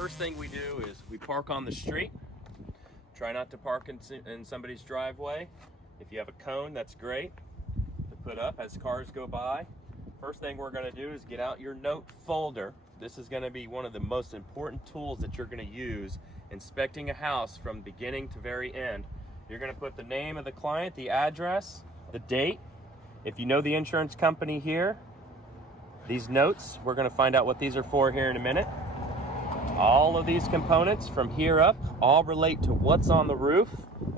First thing we do is we park on the street. Try not to park in somebody's driveway. If you have a cone, that's great to put up as cars go by. First thing we're going to do is get out your note folder. This is going to be one of the most important tools that you're going to use inspecting a house from beginning to very end. You're going to put the name of the client, the address, the date. If you know the insurance company here, these notes, we're going to find out what these are for here in a minute. All of these components from here up all relate to what's on the roof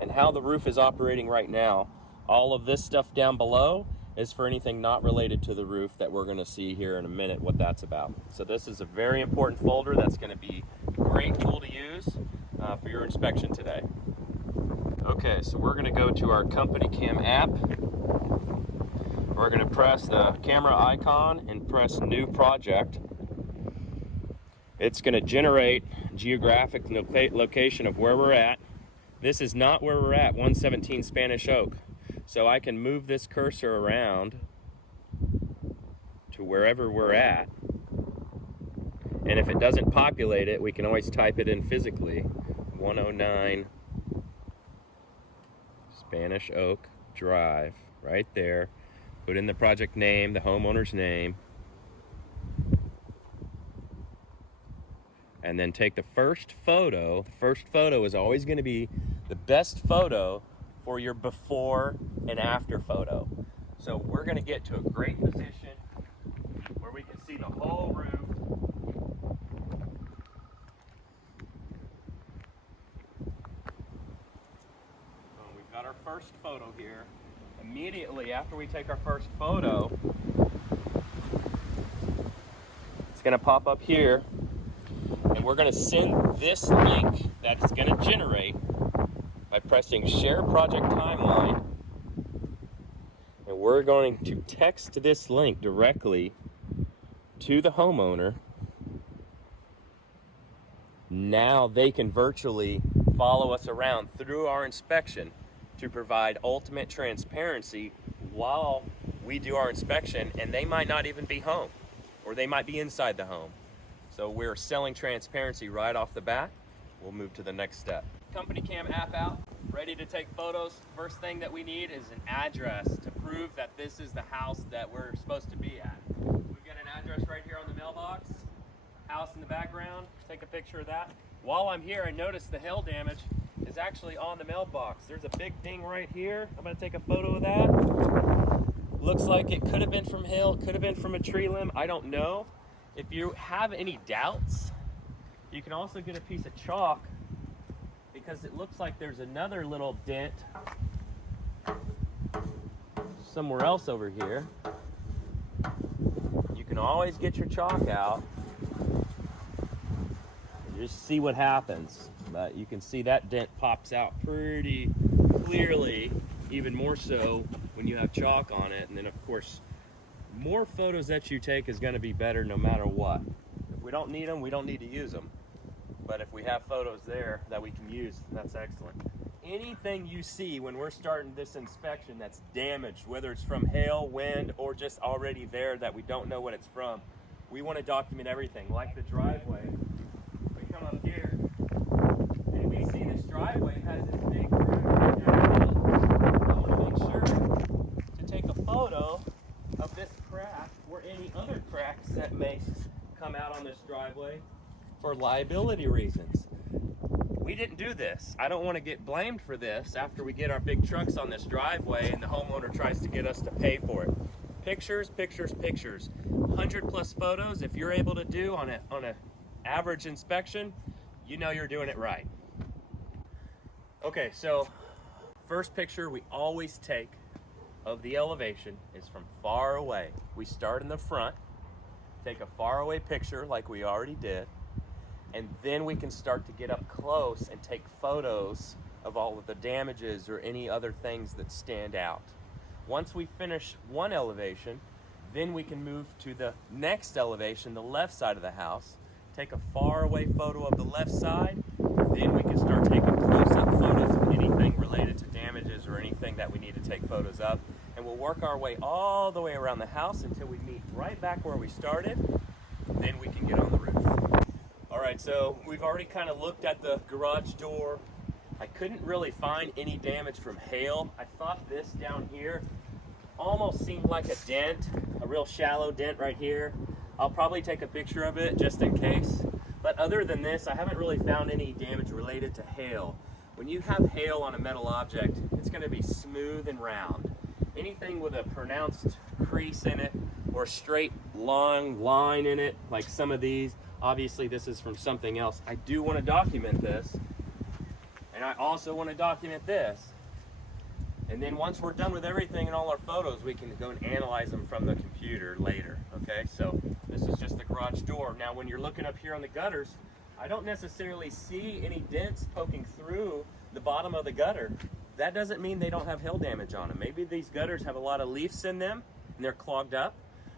and how the roof is operating right now. All of this stuff down below is for anything not related to the roof that we're going to see here in a minute what that's about. So this is a very important folder that's going to be a great tool to use for your inspection today. Okay, so we're going to go to our Company Cam app. We're going to press the camera icon and press New Project. It's going to generate geographic location of where we're at. This is not where we're at, 117 Spanish Oak. So I can move this cursor around to wherever we're at. And if it doesn't populate it, we can always type it in physically. 109 Spanish Oak Drive, right there. Put in the project name, the homeowner's name. And then take the first photo. The first photo is always going to be the best photo for your before and after photo. So we're going to get to a great position where we can see the whole roof. So we've got our first photo here. Immediately after we take our first photo, it's going to pop up here. And we're going to send this link that it's going to generate by pressing Share Project Timeline. And we're going to text this link directly to the homeowner. Now they can virtually follow us around through our inspection to provide ultimate transparency while we do our inspection, and they might not even be home, or they might be inside the home. So we're selling transparency right off the bat. We'll move to the next step. Company Cam app out, ready to take photos. First thing that we need is an address to prove that this is the house that we're supposed to be at. We've got an address right here on the mailbox, house in the background. Take a picture of that. While I'm here, I noticed the hail damage is actually on the mailbox. There's a big ding right here. I'm gonna take a photo of that. Looks like it could have been from hail, it could have been from a tree limb, I don't know. If you have any doubts, you can also get a piece of chalk because it looks like there's another little dent somewhere else over here. You can always get your chalk out and just see what happens. But you can see that dent pops out pretty clearly, even more so when you have chalk on it. And then of course, more photos that you take is going to be better no matter what. If we don't need them, we don't need to use them. But if we have photos there that we can use, that's excellent. Anything you see when we're starting this inspection that's damaged, whether it's from hail, wind, or just already there that we don't know what it's from, we want to document everything. Like the driveway, we come up here and we see this driveway has this big crack downhill. I want to make sure to take a photo of this crack or any other cracks that may come out on this driveway for liability reasons. We didn't do this. I don't want to get blamed for this after we get our big trucks on this driveway and the homeowner tries to get us to pay for it. Pictures, pictures, pictures. 100 plus photos if you're able to do on a average inspection, you know you're doing it right. Okay, so first picture we always take of the elevation is from far away. We start in the front, take a far away picture like we already did, and then we can start to get up close and take photos of all of the damages or any other things that stand out. Once we finish one elevation, then we can move to the next elevation, the left side of the house, take a far away photo of the left side, then we can start taking close-up photos of anything related to damages or anything that we need to take photos of. And we'll work our way all the way around the house until we meet right back where we started. Then we can get on the roof. All right, so we've already kind of looked at the garage door. I couldn't really find any damage from hail. I thought this down here almost seemed like a dent, a real shallow dent right here. I'll probably take a picture of it just in case. But other than this, I haven't really found any damage related to hail. When you have hail on a metal object, it's going to be smooth and round. Anything with a pronounced crease in it or a straight long line in it, like some of these, obviously this is from something else. I do want to document this, and I also want to document this. And then once we're done with everything and all our photos, we can go and analyze them from the computer later, okay? So this is just the garage door. Now when you're looking up here on the gutters, I don't necessarily see any dents poking through the bottom of the gutter. That doesn't mean they don't have hail damage on them. Maybe these gutters have a lot of leaves in them and they're clogged up.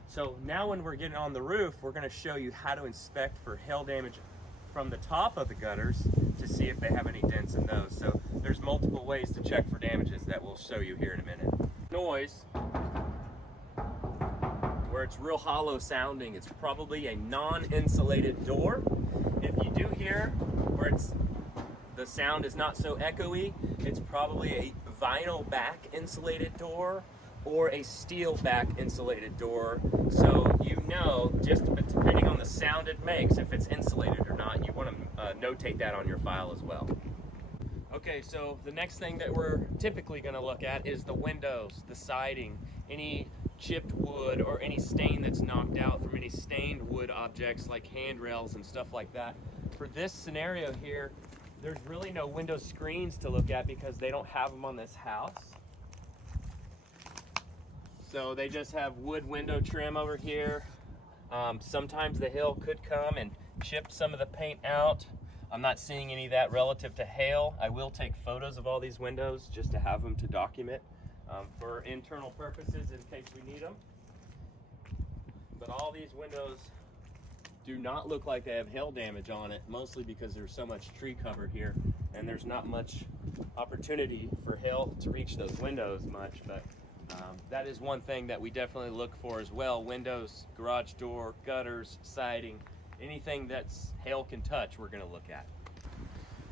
So now when we're getting on the roof, we're gonna show you how to inspect for hail damage from the top of the gutters to see if they have any dents in those. So there's multiple ways to check for damages that we'll show you here in a minute. Noise, where it's real hollow sounding, it's probably a non-insulated door. If you do hear where the sound is not so echoey, it's probably a vinyl back insulated door or a steel back insulated door. So you know, just depending on the sound it makes, if it's insulated or not. You want to notate that on your file as well. Okay, so the next thing that we're typically going to look at is the windows, the siding, any chipped wood or any stain that's knocked out from any stained wood objects like handrails and stuff like that. For this scenario here, there's really no window screens to look at because they don't have them on this house. So they just have wood window trim over here. Sometimes the hail could come and chip some of the paint out. I'm not seeing any of that relative to hail. I will take photos of all these windows just to have them to document for internal purposes in case we need them. But all these windows do not look like they have hail damage on it, mostly because there's so much tree cover here and there's not much opportunity for hail to reach those windows much. But that is one thing that we definitely look for as well. Windows, garage door, gutters, siding, anything that's hail can touch, we're gonna look at.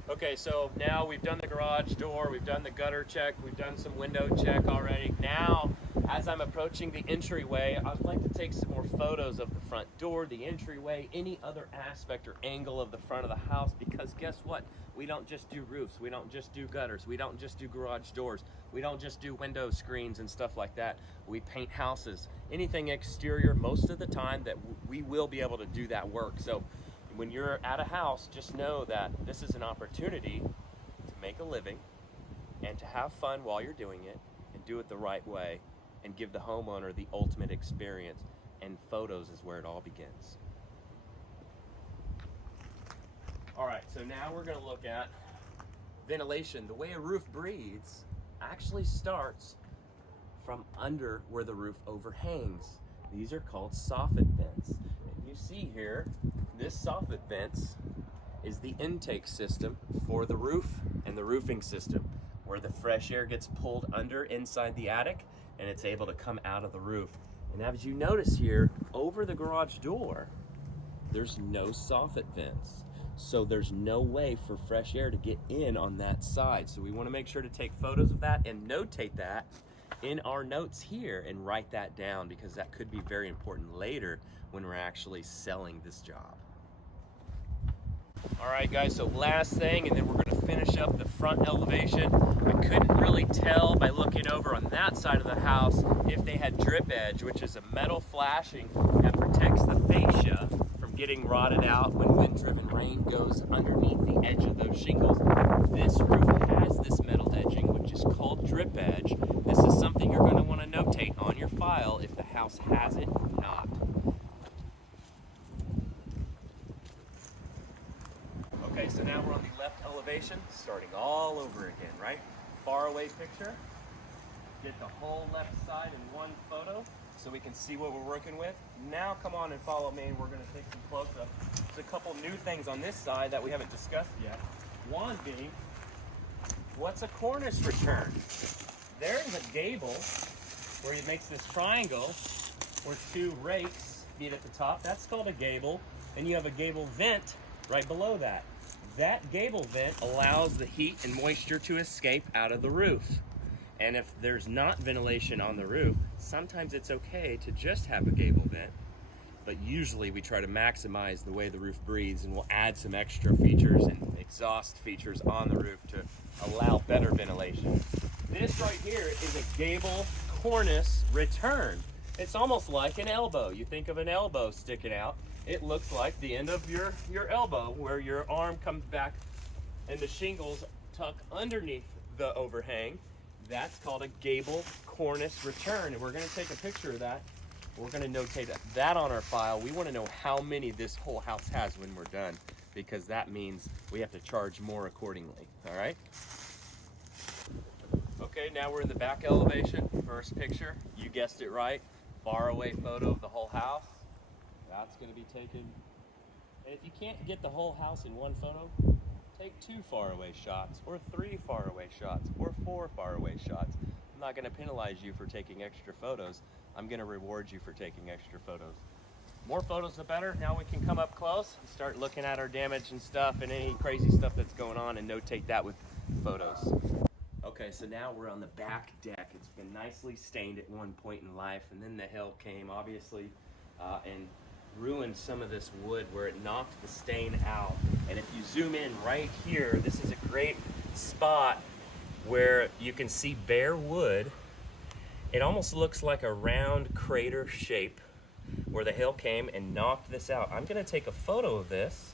Okay, so now we've done the garage door, we've done the gutter check, we've done some window check already. Now, as I'm approaching the entryway, I'd like to take some more photos of the front door, the entryway, any other aspect or angle of the front of the house, because guess what? We don't just do roofs, we don't just do gutters, we don't just do garage doors, we don't just do window screens and stuff like that. We paint houses, anything exterior, most of the time that we will be able to do that work. So when you're at a house, just know that this is an opportunity to make a living and to have fun while you're doing it and do it the right way and give the homeowner the ultimate experience. And photos is where it all begins. All right, so now we're gonna look at ventilation. The way a roof breathes actually starts from under where the roof overhangs. These are called soffit vents. And you see here, this soffit vents is the intake system for the roof and the roofing system, where the fresh air gets pulled under inside the attic and it's able to come out of the roof. And as you notice here, over the garage door, there's no soffit vents. So there's no way for fresh air to get in on that side. So we want to make sure to take photos of that and notate that in our notes here and write that down, because that could be very important later when we're actually selling this job. All right, guys, so last thing, and then we're going to finish up the front elevation. I couldn't really tell by looking over on that side of the house if they had drip edge, which is a metal flashing that protects the fascia from getting rotted out when wind-driven rain goes underneath the edge of those shingles. This roof has this metal edging, which is called drip edge. This is something you're going to want to notate on your file if the house has it or not. Okay, so now we're on the left elevation, starting all over again, right? Far away picture. Get the whole left side in one photo so we can see what we're working with. Now come on and follow me, and we're going to take some close-ups. There's a couple new things on this side that we haven't discussed yet. One being, what's a cornice return? There's a gable where he makes this triangle where two rakes meet at the top. That's called a gable. And you have a gable vent right below that. That gable vent allows the heat and moisture to escape out of the roof. And if there's not ventilation on the roof, sometimes it's okay to just have a gable vent. But usually we try to maximize the way the roof breathes, and we'll add some extra features and exhaust features on the roof to allow better ventilation. This right here is a gable cornice return. It's almost like an elbow. You think of an elbow sticking out. It looks like the end of your elbow, where your arm comes back and the shingles tuck underneath the overhang. That's called a gable cornice return, and we're going to take a picture of that. We're going to notate that on our file. We want to know how many this whole house has when we're done, because that means we have to charge more accordingly. All right? Okay, now we're in the back elevation. First picture, you guessed it right. Far away photo of the whole house. That's going to be taken. And if you can't get the whole house in one photo, take 2 far away shots, or 3 far away shots, or 4 far away shots. I'm not going to penalize you for taking extra photos. I'm going to reward you for taking extra photos. More photos the better. Now we can come up close and start looking at our damage and stuff and any crazy stuff that's going on, and notate that with photos. Okay, so now we're on the back deck. It's been nicely stained at one point in life, and then the hail came, obviously, and ruined some of this wood where it knocked the stain out. And if you zoom in right here, this is a great spot where you can see bare wood. It almost looks like a round crater shape where the hail came and knocked this out. I'm going to take a photo of this,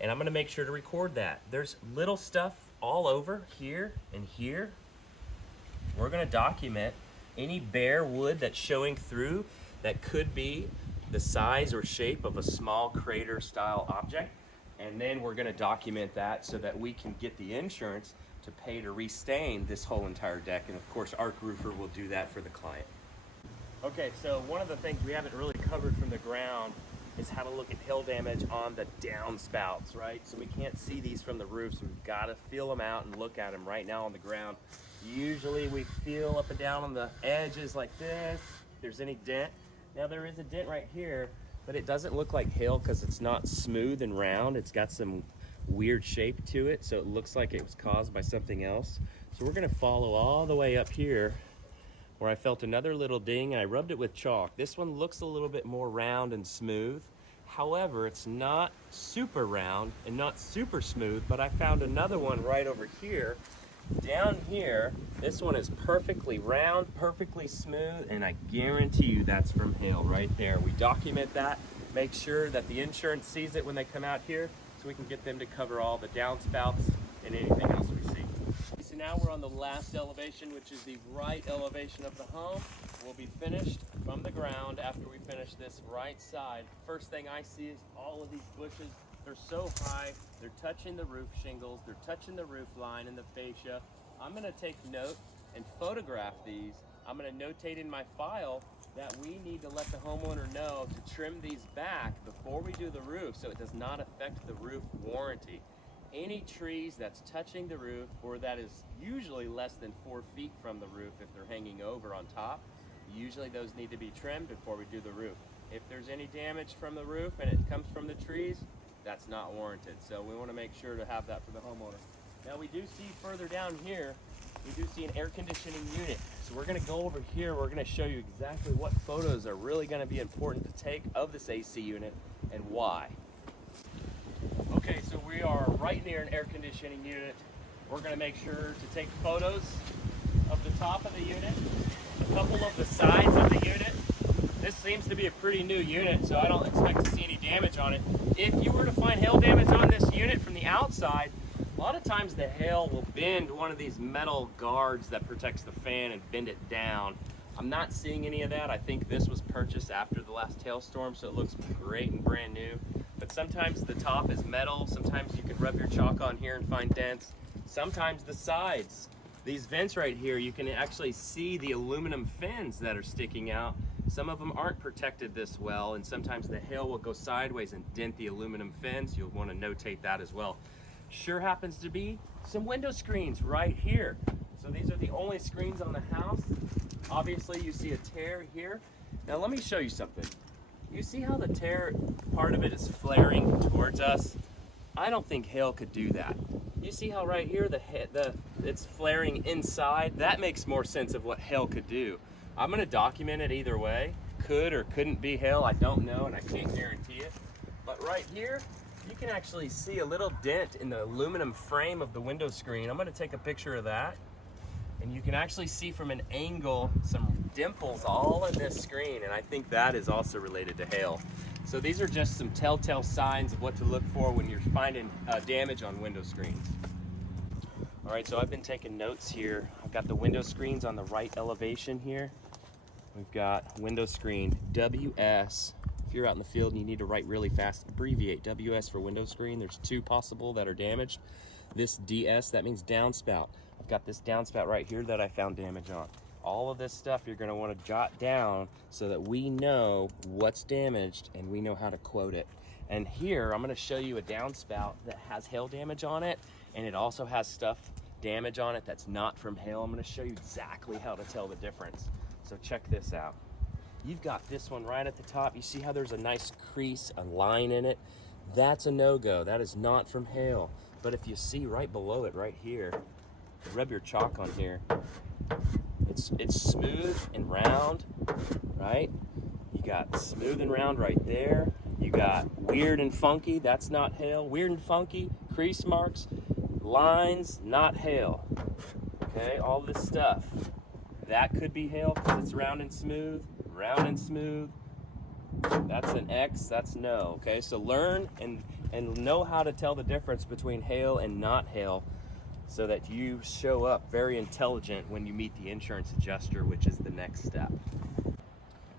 and I'm going to make sure to record that. There's little stuff all over here and here. We're going to document any bare wood that's showing through that could be the size or shape of a small crater style object, and then we're going to document that so that we can get the insurance to pay to restain this whole entire deck. And of course, Arc Roofer will do that for the client. Okay, so one of the things we haven't really covered from the ground is how to look at hail damage on the downspouts, right? So we can't see these from the roof, so we've got to feel them out and look at them right now on the ground. Usually we feel up and down on the edges like this, if there's any dent. Now there is a dent right here, but it doesn't look like hail because it's not smooth and round. It's got some weird shape to it, so it looks like it was caused by something else. So we're going to follow all the way up here where I felt another little ding, and I rubbed it with chalk. This one looks a little bit more round and smooth. However, it's not super round and not super smooth, but I found another one right over here. Down here, this one is perfectly round, perfectly smooth, and I guarantee you that's from hail right there. We document that, make sure that the insurance sees it when they come out here, so we can get them to cover all the downspouts and anything else we see. So now we're on the last elevation, which is the right elevation of the home. We'll be finished from the ground after we finish this right side. First thing I see is all of these bushes. They're so high, they're touching the roof shingles, they're touching the roof line and the fascia. I'm gonna take note and photograph these. I'm gonna notate in my file that we need to let the homeowner know to trim these back before we do the roof so it does not affect the roof warranty. Any trees that's touching the roof, or that is usually less than 4 feet from the roof if they're hanging over on top, usually those need to be trimmed before we do the roof. If there's any damage from the roof and it comes from the trees, that's not warranted. So we want to make sure to have that for the homeowner. Now we do see further down here, we do see an air conditioning unit. So we're going to go over here, we're going to show you exactly what photos are really going to be important to take of this AC unit and why. Okay, so we are right near an air conditioning unit. We're going to make sure to take photos of the top of the unit, a couple of the sides of the unit. This seems to be a pretty new unit, so I don't expect to see any damage on it. If you were to find hail damage on this unit from the outside, a lot of times the hail will bend one of these metal guards that protects the fan and bend it down. I'm not seeing any of that. I think this was purchased after the last hailstorm, so it looks great and brand new. But sometimes the top is metal. Sometimes you can rub your chalk on here and find dents. Sometimes the sides. These vents right here, you can actually see the aluminum fins that are sticking out. Some of them aren't protected this well, and sometimes the hail will go sideways and dent the aluminum fins. You'll want to notate that as well. Sure happens to be some window screens right here. So these are the only screens on the house. Obviously you see a tear here. Now let me show you something. You see how the tear, part of it is flaring towards us? I don't think hail could do that. You see how right here it's flaring inside? That makes more sense of what hail could do. I'm gonna document it either way. Could or couldn't be hail, I don't know, and I can't guarantee it. But right here, you can actually see a little dent in the aluminum frame of the window screen. I'm gonna take a picture of that. And you can actually see from an angle some dimples all in this screen, and I think that is also related to hail. So these are just some telltale signs of what to look for when you're finding damage on window screens. All right, so I've been taking notes here. I've got the window screens on the right elevation here. We've got window screen WS. If you're out in the field and you need to write really fast, abbreviate WS for window screen. There's 2 possible that are damaged. This DS, that means downspout. I've got this downspout right here that I found damage on. All of this stuff you're gonna wanna jot down so that we know what's damaged and we know how to quote it. And here, I'm gonna show you a downspout that has hail damage on it, and it also has stuff damage on it that's not from hail. I'm gonna show you exactly how to tell the difference. So check this out. You've got this one right at the top. You see how there's a nice crease, a line in it? That's a no-go. That is not from hail. But if you see right below it, right here, rub your chalk on here. It's smooth and round, right? You got smooth and round right there. You got weird and funky, that's not hail. Weird and funky, crease marks, lines, not hail. Okay, all this stuff. That could be hail because it's round and smooth, round and smooth. That's an X, that's no. Okay, so learn and know how to tell the difference between hail and not hail so that you show up very intelligent when you meet the insurance adjuster, which is the next step.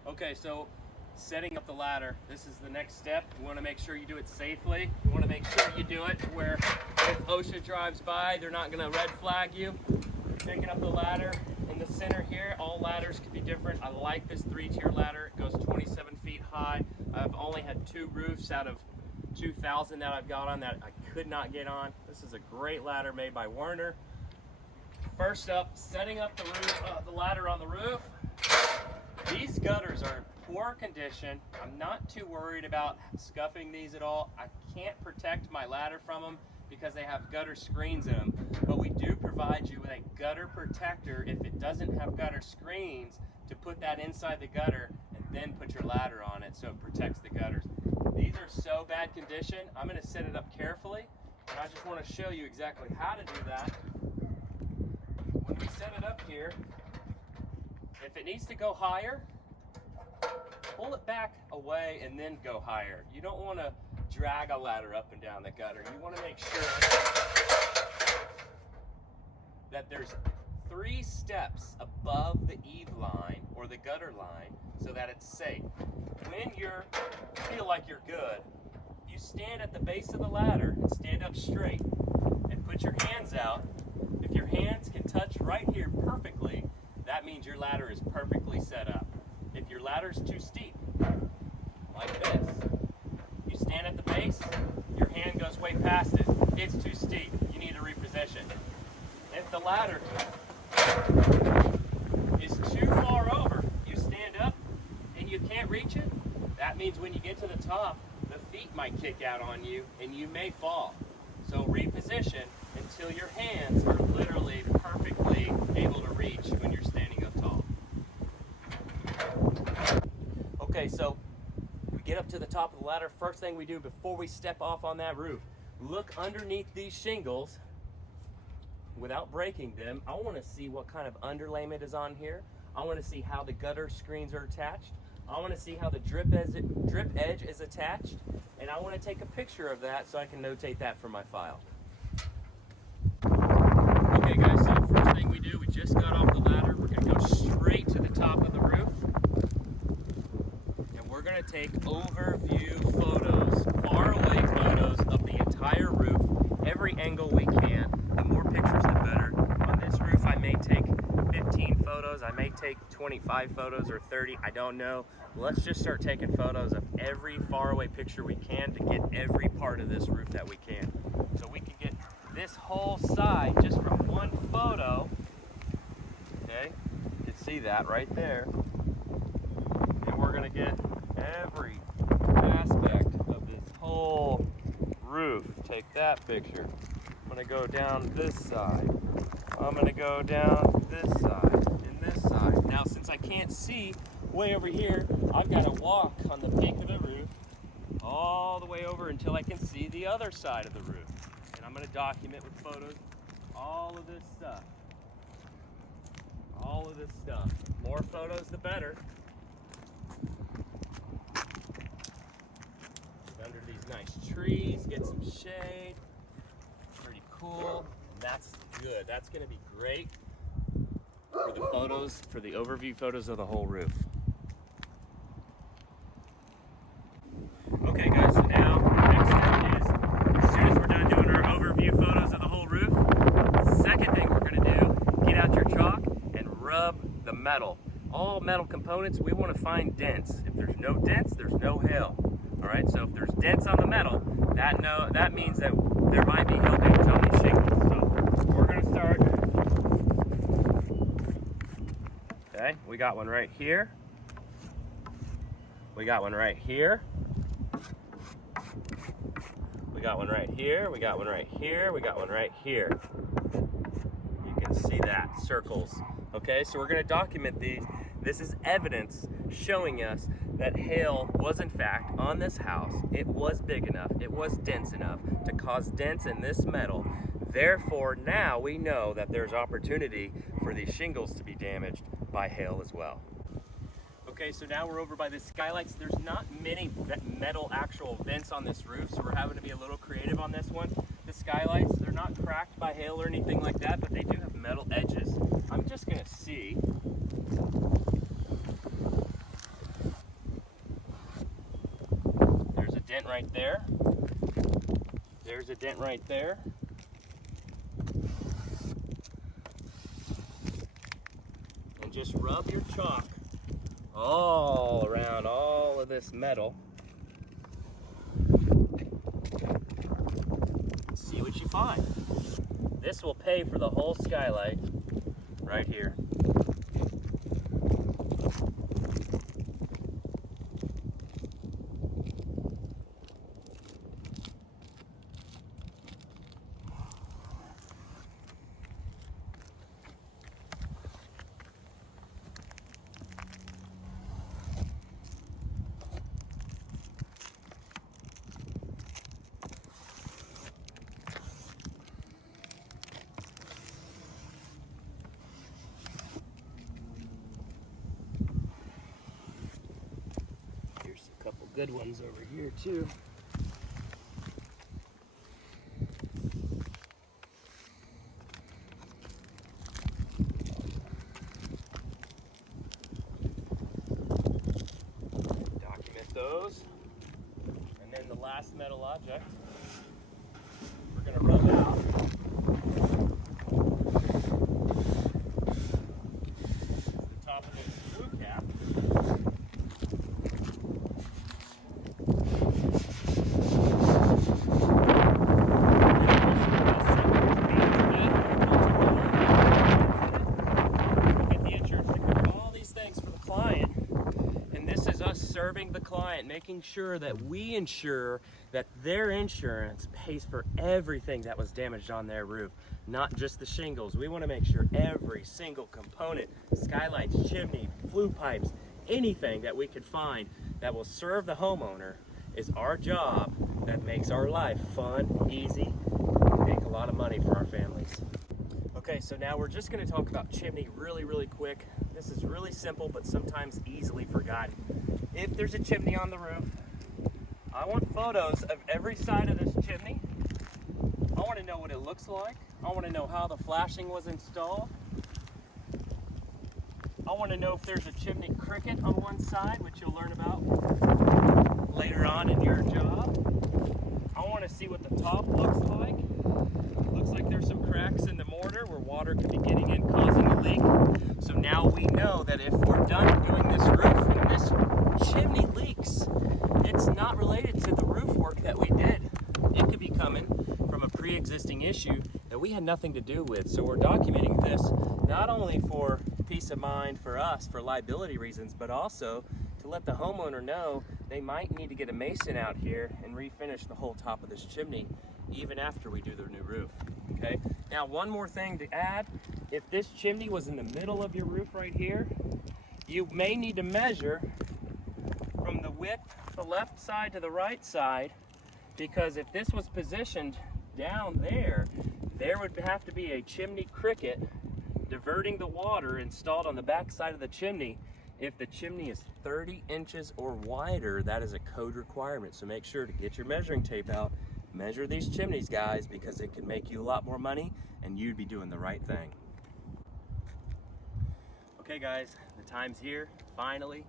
Okay, so setting up the ladder, this is the next step. You want to make sure you do it safely. You want to make sure you do it where if OSHA drives by, they're not going to red flag you. Picking up the ladder in the center here. All ladders can be different. I like this 3-tier ladder. It goes 27 feet high. I've only had 2 roofs out of 2,000 that I've got on that I could not get on. This is a great ladder made by Werner. First up, setting up the roof, the ladder on the roof. These gutters are in poor condition. I'm not too worried about scuffing these at all. I can't protect my ladder from them because they have gutter screens in them, but we do provide you with a gutter protector if it doesn't have gutter screens to put that inside the gutter and then put your ladder on it so it protects the gutters. These are so bad condition, I'm going to set it up carefully, and I just want to show you exactly how to do that. When we set it up here, if it needs to go higher, pull it back away and then go higher. You don't want to drag a ladder up and down the gutter. You want to make sure that there's 3 steps above the eave line or the gutter line so that it's safe. When you feel like you're good, you stand at the base of the ladder and stand up straight and put your hands out. If your hands can touch right here perfectly, that means your ladder is perfectly set up. If your ladder's too steep, like this, you stand at the base, your hand goes way past it. It's too steep. You need to reposition. If the ladder is too far over, you stand up and you can't reach it, that means when you get to the top, the feet might kick out on you and you may fall. So reposition until your hands are literally perfectly able to reach when you're standing up tall. Okay, so we get up to the top of the ladder. First thing we do before we step off on that roof, look underneath these shingles without breaking them. I want to see what kind of underlayment is on here. I want to see how the gutter screens are attached. I want to see how the drip edge is attached, and I want to take a picture of that so I can notate that for my file. Okay guys, so the first thing we do, we just got off the ladder. We're going to go straight to the top of the roof, and we're going to take overview photos, far away photos of the entire roof, every angle we can. The more pictures the better. On this roof I may take 15 photos, I may take 25 photos or 30, I don't know. Let's just start taking photos of every faraway picture we can to get every part of this roof that we can. So we can get this whole side just from one photo. Okay, you can see that right there. And we're gonna get every aspect of this whole roof take that picture. I'm gonna go down this side. I'm gonna go down this side and this side. Now, since I can't see way over here, I've got to walk on the peak of the roof all the way over until I can see the other side of the roof. And I'm gonna document with photos all of this stuff. All of this stuff. More photos, the better. Under these nice trees, get some shade. Pretty cool. And that's good. That's going to be great for the photos, for the overview photos of the whole roof. Okay, guys. So now the next step is, as soon as we're done doing our overview photos of the whole roof, second thing we're going to do, get out your chalk and rub the metal. All metal components, we want to find dents. If there's no dents, there's no hail. All right, so if there's dents on the metal, that means that there might be hail damage on these shingles. So we're going to start. Okay, we got one right here. We got one right here. We got one right here. We got one right here. We got one right here. You can see that, circles. Okay, so we're going to document these. This is evidence showing us that hail was in fact on this house. It was big enough, it was dense enough to cause dents in this metal. Therefore, now we know that there's opportunity for these shingles to be damaged by hail as well. Okay, so now we're over by the skylights. There's not many metal actual vents on this roof, so we're having to be a little creative on this one. The skylights, they're not cracked by hail or anything like that, but they do have metal edges. I'm just gonna see. There's a dent right there. There's a dent right there. And just rub your chalk all around all of this metal. See what you find. This will pay for the whole skylight right here. Good ones over here too. Document those. And then the last metal object we're going to rub out. The top of this flue cap. Serving the client, making sure that we ensure that their insurance pays for everything that was damaged on their roof, not just the shingles. We want to make sure every single component, skylights, chimney, flue pipes, anything that we could find that will serve the homeowner is our job. That makes our life fun, easy, make a lot of money for our families. Okay, so now we're just going to talk about chimney really quick. This is really simple, but sometimes easily forgotten. If there's a chimney on the roof, I want photos of every side of this chimney. I want to know what it looks like. I want to know how the flashing was installed. I want to know if there's a chimney cricket on one side, which you'll learn about later on in your job. I want to see what the top looks like. Looks like there's some cracks in the mortar where water could be getting in, causing a leak. So now we know that if we're done doing this roof and this chimney leaks, it's not related to the roof work that we did. It could be coming from a pre-existing issue that we had nothing to do with. So we're documenting this not only for peace of mind for us, for liability reasons, but also to let the homeowner know they might need to get a mason out here and refinish the whole top of this chimney even after we do the new roof, okay? Now, one more thing to add, if this chimney was in the middle of your roof right here, you may need to measure from the width, the left side to the right side, because if this was positioned down there, there would have to be a chimney cricket diverting the water installed on the back side of the chimney. If the chimney is 30 inches or wider, that is a code requirement. So make sure to get your measuring tape out, measure these chimneys, guys, because it can make you a lot more money and you'd be doing the right thing. Okay guys, the time's here, finally.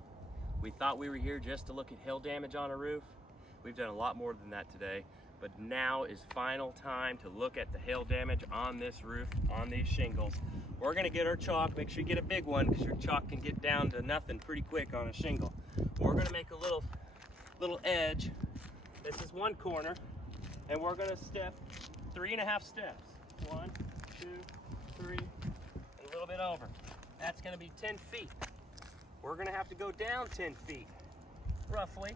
We thought we were here just to look at hail damage on a roof. We've done a lot more than that today, but now is final time to look at the hail damage on this roof, on these shingles. We're gonna get our chalk. Make sure you get a big one, because your chalk can get down to nothing pretty quick on a shingle. We're gonna make a little edge. This is one corner, and we're gonna step 3.5 steps. 1, 2, 3, and a little bit over. That's gonna be 10 feet. We're gonna have to go down 10 feet, roughly.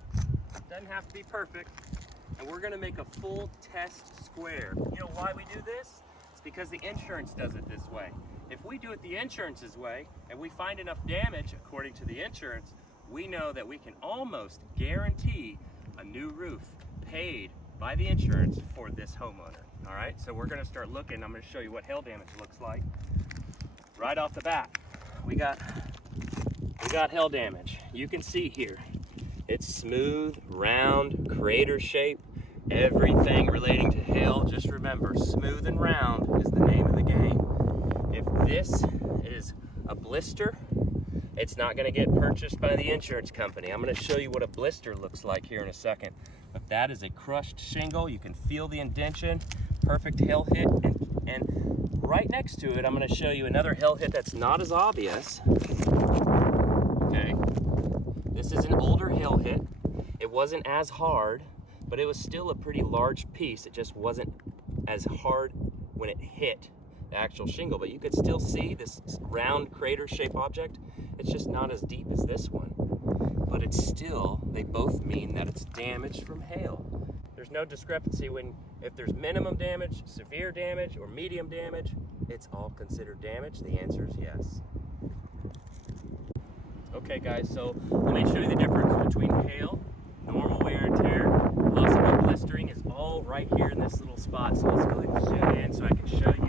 Doesn't have to be perfect. And we're gonna make a full test square. You know why we do this? It's because the insurance does it this way. If we do it the insurance's way, and we find enough damage according to the insurance, we know that we can almost guarantee a new roof paid by the insurance for this homeowner. All right, so we're gonna start looking. I'm gonna show you what hail damage looks like. Right off the bat, we got hail damage. You can see here, it's smooth, round, crater shape, everything relating to hail. Just remember, smooth and round is the name of the game. If this is a blister, it's not gonna get purchased by the insurance company. I'm gonna show you what a blister looks like here in a second. But that is a crushed shingle. You can feel the indentation, perfect hail hit, and right next to it, I'm gonna show you another hail hit that's not as obvious. Okay, this is an older hail hit. It wasn't as hard, but it was still a pretty large piece. It just wasn't as hard when it hit the actual shingle, but you could still see this round crater shape object. It's just not as deep as this one, but it's still, they both mean that it's damaged from hail. There's no discrepancy if there's minimum damage, severe damage, or medium damage, it's all considered damage. The answer is yes. Okay guys, so let me show you the difference between hail, normal wear and tear, possible blistering is all right here in this little spot. So let's go ahead and zoom in so I can show you.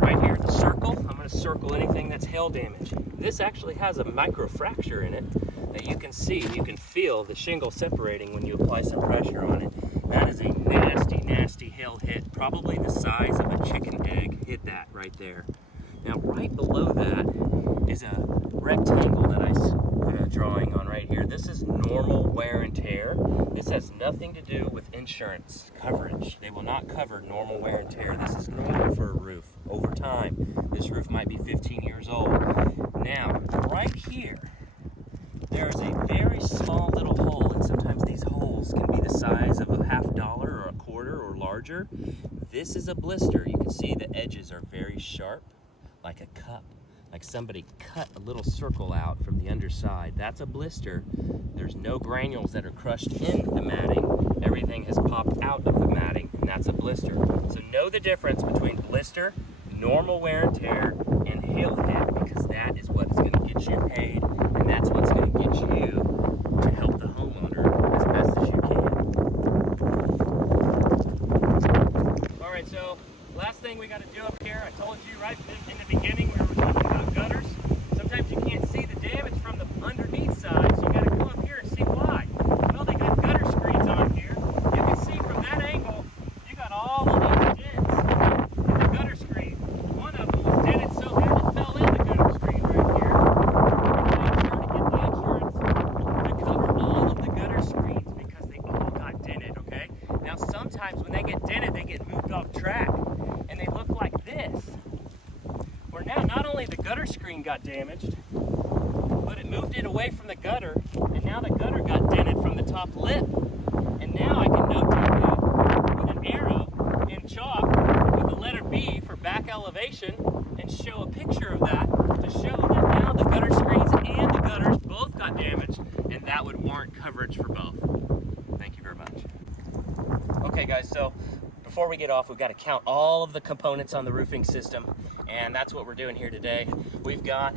Right here, the circle, I'm gonna circle anything that's hail damage. This actually has a micro fracture in it that you can see, you can feel the shingle separating when you apply some pressure on it. That is a nasty, nasty hail hit, probably the size of a chicken egg hit that right there. Now right below that is a rectangle that I'm drawing on right here. This is normal wear and tear. This has nothing to do with insurance coverage. They will not cover normal wear and tear. This is normal for a roof. Over time, this roof might be 15 years old. Now, right here, there is a very small little hole, and sometimes these holes can be the size of a $50 or a quarter or larger. This is a blister. You can see the edges are very sharp, like a cup. Like somebody cut a little circle out from the underside. That's a blister. There's no granules that are crushed in the matting. Everything has popped out of the matting, and that's a blister. So know the difference between blister, normal wear and tear, and hail hit, because that is what is going to get you paid, and that's what's going to get you to help the homeowner as best as you can. All right, so last thing we got to do up here, I told you right in the beginning we were talking about gutters. Sometimes you can't see the damage from the underneath side, so you got to come up here and see why. Well, they got gutter screens on here. You can see from that angle, you got all of these dents in the gutter screen. One of them was dented so bad it fell in the gutter screen right here. We're going to make sure to get the insurance to cover all of the gutter screens because they all got dented, okay? Now sometimes when they get dented, they get moved off track and they look like this. Where now not only the gutter screen got damaged, but it moved it away from the gutter, and now the gutter got dented from the top lip. And now I can notate that with an arrow in chalk with the letter B for back elevation and show a picture of that to show that now the gutter screens and the gutters both got damaged, and that would warrant coverage for both. Thank you very much. Okay guys, so before we get off, we've got to count all of the components on the roofing system, and that's what we're doing here today. We've got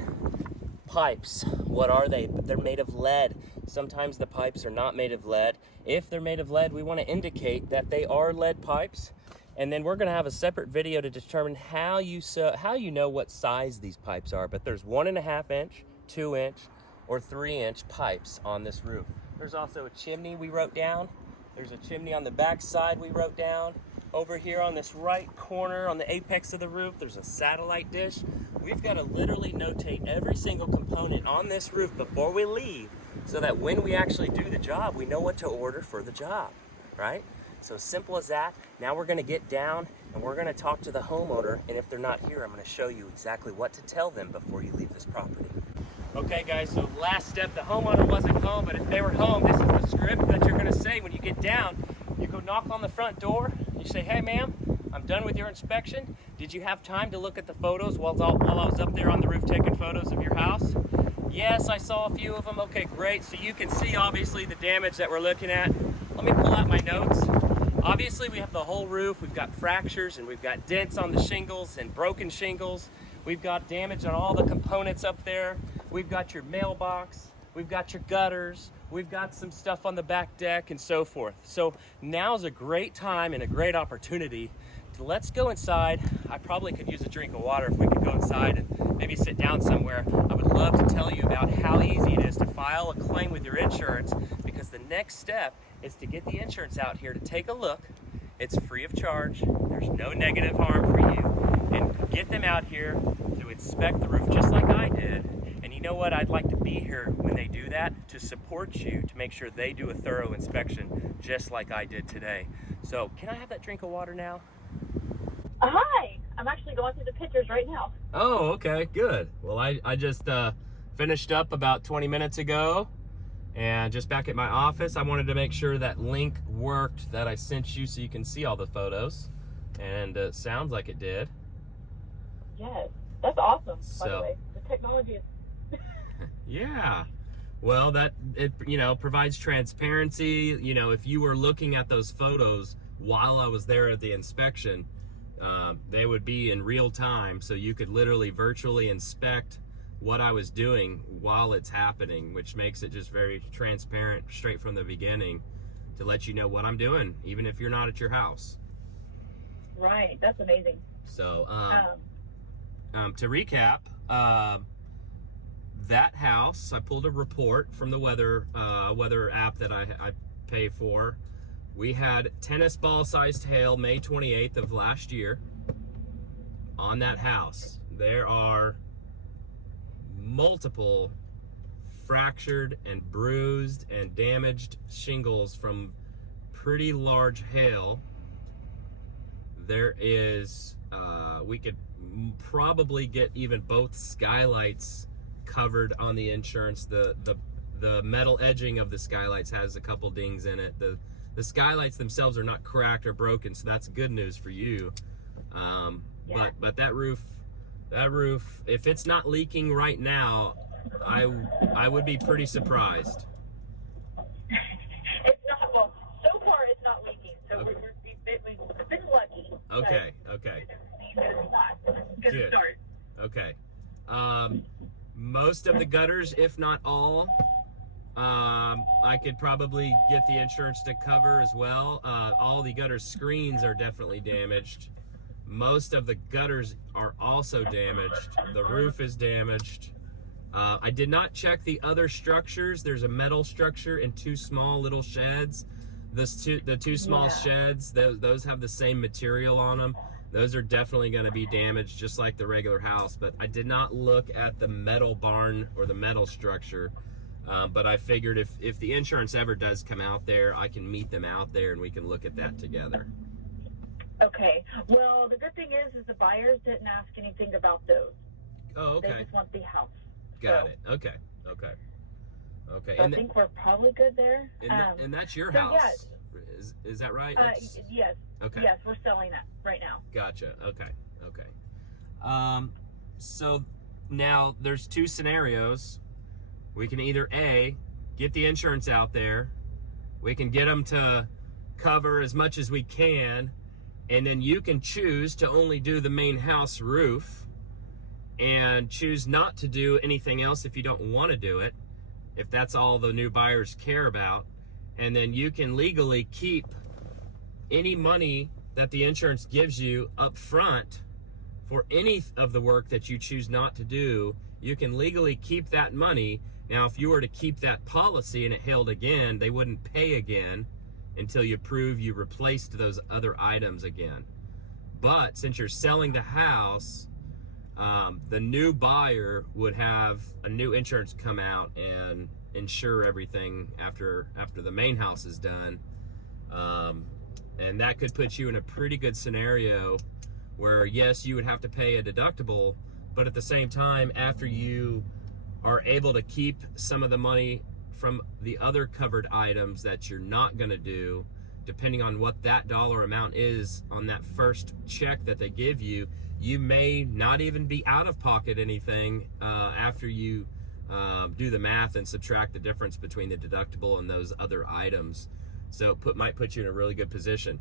pipes. What are they? They're made of lead. Sometimes the pipes are not made of lead. If they're made of lead, we want to indicate that they are lead pipes. And then we're going to have a separate video to determine how you know what size these pipes are. But there's 1.5 inch, 2 inch, or 3 inch pipes on this roof. There's also a chimney we wrote down. There's a chimney on the back side we wrote down. Over here on this right corner on the apex of the roof, there's a satellite dish. We've got to literally notate every single component on this roof before we leave, so that when we actually do the job, we know what to order for the job, right? So simple as that. Now we're going to get down and we're going to talk to the homeowner, and if they're not here, I'm going to show you exactly what to tell them before you leave this property. Okay guys, so last step, the homeowner wasn't home, but if they were home, this is the script that you're going to say when you get down. You go knock on the front door, you say, "Hey ma'am, I'm done with your inspection. Did you have time to look at the photos while I was up there on the roof taking photos of your house?" "Yes, I saw a few of them." "Okay, great. So you can see obviously the damage that we're looking at. Let me pull out my notes. Obviously we have the whole roof. We've got fractures and we've got dents on the shingles and broken shingles. We've got damage on all the components up there. We've got your mailbox. We've got your gutters. We've got some stuff on the back deck and so forth. So now's a great time and a great opportunity to let's go inside. I probably could use a drink of water if we could go inside and maybe sit down somewhere. I would love to tell you about how easy it is to file a claim with your insurance, because the next step is to get the insurance out here to take a look. It's free of charge. There's no negative harm for you. And get them out here to inspect the roof just like I did. And you know what? I'd like to be here when they do that to support you, to make sure they do a thorough inspection just like I did today. So can I have that drink of water now? Hi, I'm actually going through the pictures right now. Oh, okay, good. Well, I just finished up about 20 minutes ago, and just back at my office. I wanted to make sure that link worked that I sent you so you can see all the photos, and it sounds like it did. Yes, that's awesome, So, by the way. The technology is... yeah. Well, it provides transparency. If you were looking at those photos while I was there at the inspection, they would be in real time, so you could literally virtually inspect what I was doing while it's happening, which makes it just very transparent straight from the beginning to let you know what I'm doing, even if you're not at your house. Right, that's amazing. So, to recap, that house, I pulled a report from the weather app that I pay for. We had tennis ball sized hail May 28th of last year on that house. There are multiple fractured and bruised and damaged shingles from pretty large hail. There is, we could probably get even both skylights covered on the insurance. The metal edging of the skylights has a couple dings in it. The skylights themselves are not cracked or broken, so that's good news for you. Yeah. But that roof, if it's not leaking right now, I would be pretty surprised. It's not, well, so far it's not leaking, so Okay. we've been lucky. Okay. Good start. Okay. Most of the gutters, if not all, I could probably get the insurance to cover as well. All the gutter screens are definitely damaged. Most of the gutters are also damaged. The roof is damaged. I did not check the other structures. There's a metal structure and two small little sheds. The two small sheds, those have the same material on them. Those are definitely going to be damaged just like the regular house, but I did not look at the metal barn or the metal structure. But I figured if the insurance ever does come out there, I can meet them out there and we can look at that together. Okay. Well, the good thing is the buyers didn't ask anything about those. Oh, okay. They just want the house. Got it. Okay. So I think we're probably good there. And that's your so house. yes. Is that right? Yes. Okay. Yes, we're selling it right now. Gotcha. Okay. So now there's two scenarios. We can either A, get the insurance out there. We can get them to cover as much as we can. And then you can choose to only do the main house roof and choose not to do anything else if you don't want to do it, if that's all the new buyers care about. And then you can legally keep any money that the insurance gives you up front for any of the work that you choose not to do. You can legally keep that money. Now, if you were to keep that policy and it hailed again, they wouldn't pay again until you prove you replaced those other items again. But since you're selling the house, the new buyer would have a new insurance come out and insure everything after the main house is done. And that could put you in a pretty good scenario where, yes, you would have to pay a deductible, but at the same time, after you are able to keep some of the money from the other covered items that you're not going to do, depending on what that dollar amount is on that first check that they give you, you may not even be out of pocket anything after you do the math and subtract the difference between the deductible and those other items. So it might put you in a really good position.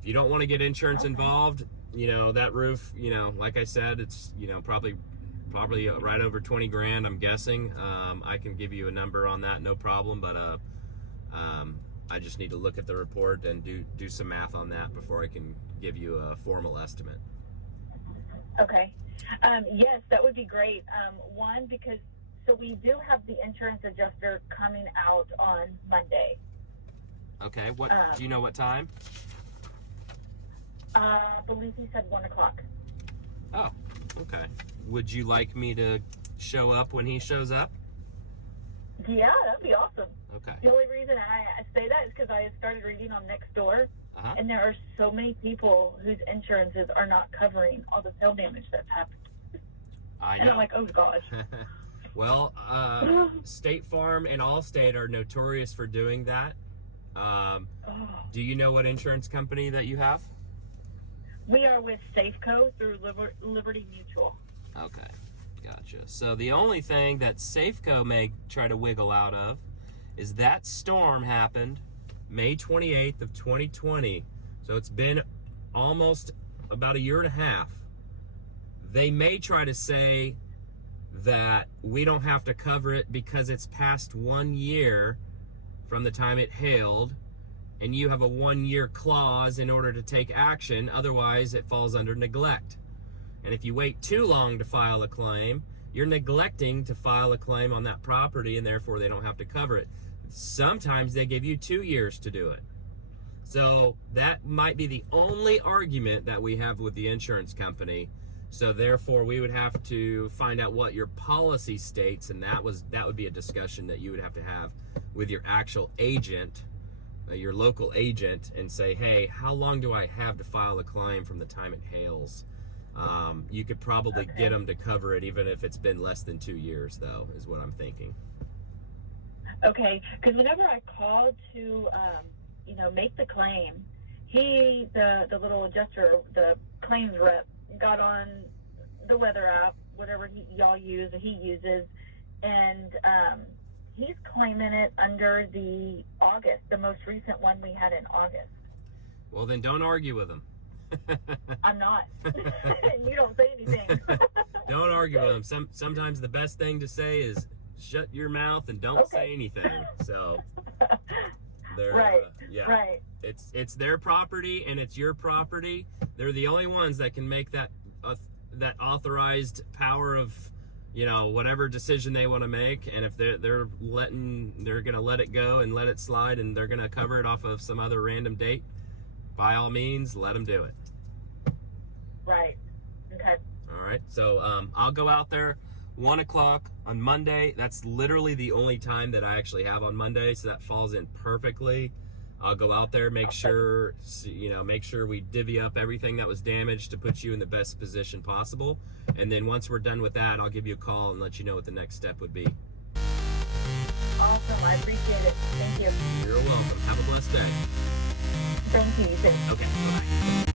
If you don't want to get insurance involved, that roof, like I said, it's, probably right over 20 grand, I'm guessing. I can give you a number on that, no problem, but I just need to look at the report and do some math on that before I can give you a formal estimate. Okay. Yes, that would be great. One, because so we do have the insurance adjuster coming out on Monday. Okay. What do you know what time? I believe he said 1 o'clock. Oh, okay. Would you like me to show up when he shows up? Yeah, that'd be awesome. Okay. The only reason I say that is because I started reading on Nextdoor, and there are so many people whose insurances are not covering all the hail damage that's happened. I know. And I'm like, oh gosh. Well, State Farm and Allstate are notorious for doing that. Do you know what insurance company that you have? We are with Safeco through Liberty Mutual. Okay, gotcha. So the only thing that Safeco may try to wiggle out of is that storm happened May 28th of 2020. So it's been almost about a year and a half. They may try to say that we don't have to cover it because it's past 1 year from the time it hailed, and you have a 1 year clause in order to take action. Otherwise, it falls under neglect. And if you wait too long to file a claim, you're neglecting to file a claim on that property, and therefore they don't have to cover it. Sometimes they give you 2 years to do it. So that might be the only argument that we have with the insurance company. So therefore we would have to find out what your policy states, and that would be a discussion that you would have to have with your actual agent, your local agent, and say, hey, how long do I have to file a claim from the time it hails? You could probably get them to cover it even if it's been less than 2 years, though, is what I'm thinking. Okay, because whenever I called to, make the claim, the little adjuster, the claims rep, got on the weather app, whatever y'all use or he uses, and he's claiming it under the most recent one we had in August. Well, then don't argue with him. I'm not. You don't say anything. Don't argue with him. Sometimes the best thing to say is shut your mouth and don't say anything. So they're right. Yeah. Right. It's their property and it's your property. They're the only ones that can make that authorized power of whatever decision they want to make. And if they're gonna let it go and let it slide, and they're gonna cover it off of some other random date, by all means, let them do it. Right. Okay. All right. So I'll go out there 1 o'clock on Monday. That's literally the only time that I actually have on Monday, so that falls in perfectly. I'll go out there, make sure we divvy up everything that was damaged to put you in the best position possible. And then once we're done with that, I'll give you a call and let you know what the next step would be. Awesome. I appreciate it. Thank you. You're welcome. Have a blessed day. Thank you. Okay. Bye-bye.